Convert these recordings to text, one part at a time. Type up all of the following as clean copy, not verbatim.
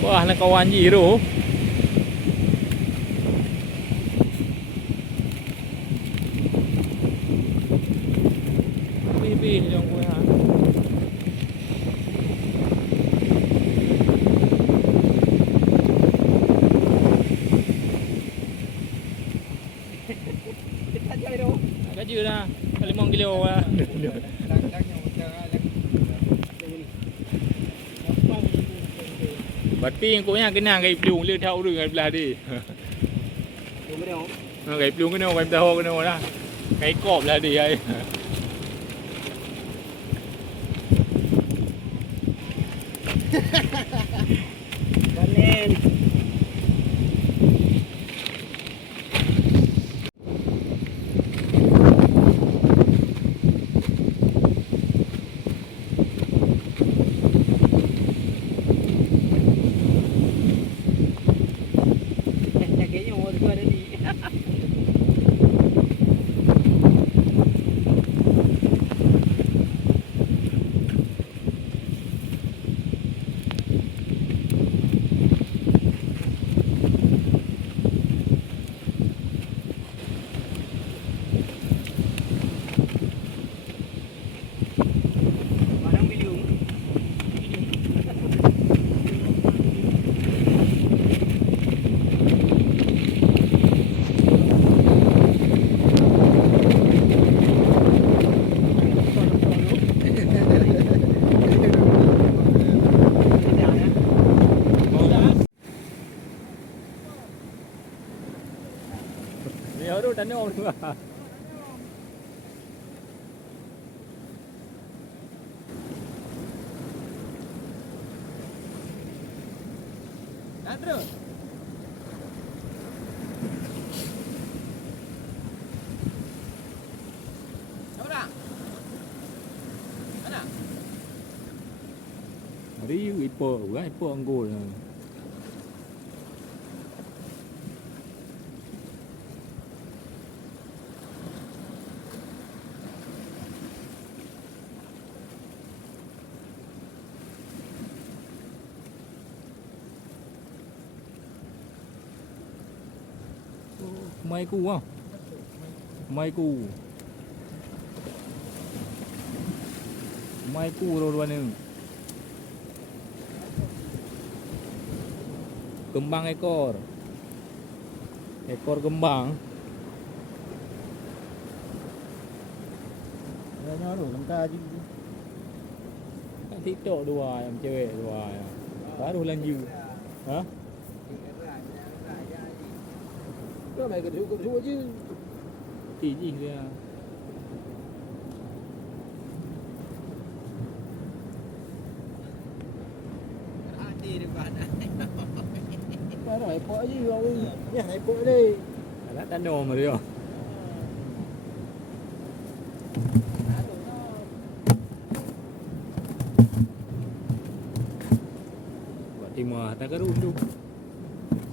Wah, nak kawan je tu. Pi jom gue ha. Kat je dah. 5 kilo lah. Bật pin của nhà cái nàng gầy luôn lên theo đường gầy là đi. Gầy luôn cái nào gầy tao cái nào đó. Cái cọp là đi ấy. Lên. Nhớ đâu đánh ôm nữa. Andrew. Ahora. Mana? Đi ipo, ipo anggur. May cu không? May cu. May cu rồi nè. Kembang ekor. Ekor kembang. Nó đủ làm ta chứ. Thích trộn đùa em chơi đùa. Quá đùa lên dư. Hả? Cái này cần rượu chứ. Chỉ gì kìa. Đi được bạn này. Cái này bỏ gì không? Nhà này bỏ đi. Đã đồ mà đi rồi. Mà ta cái run luôn.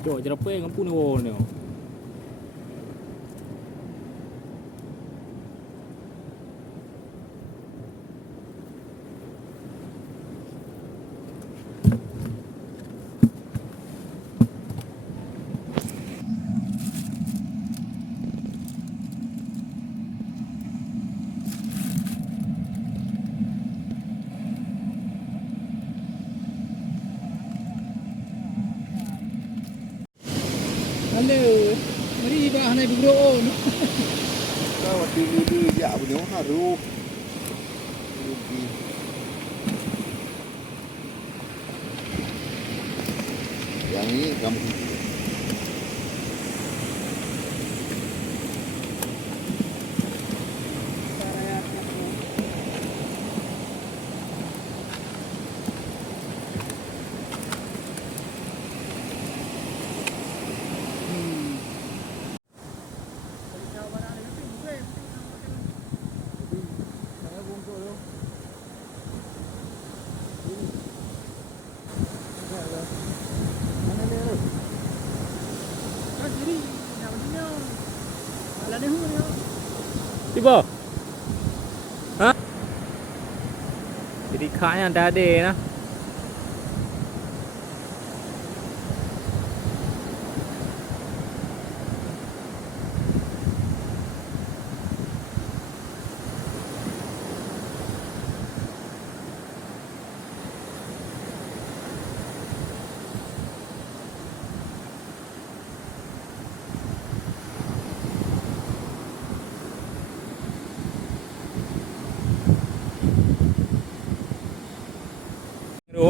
Chỗ cho nó phê ngắm phun hồ nè. Halo, mari ba hanay bugroon. Kawat dulu ya bunyo haru. Yang ini kamu Tiba. Hah? Jadi kaknya dah ada nah. ดู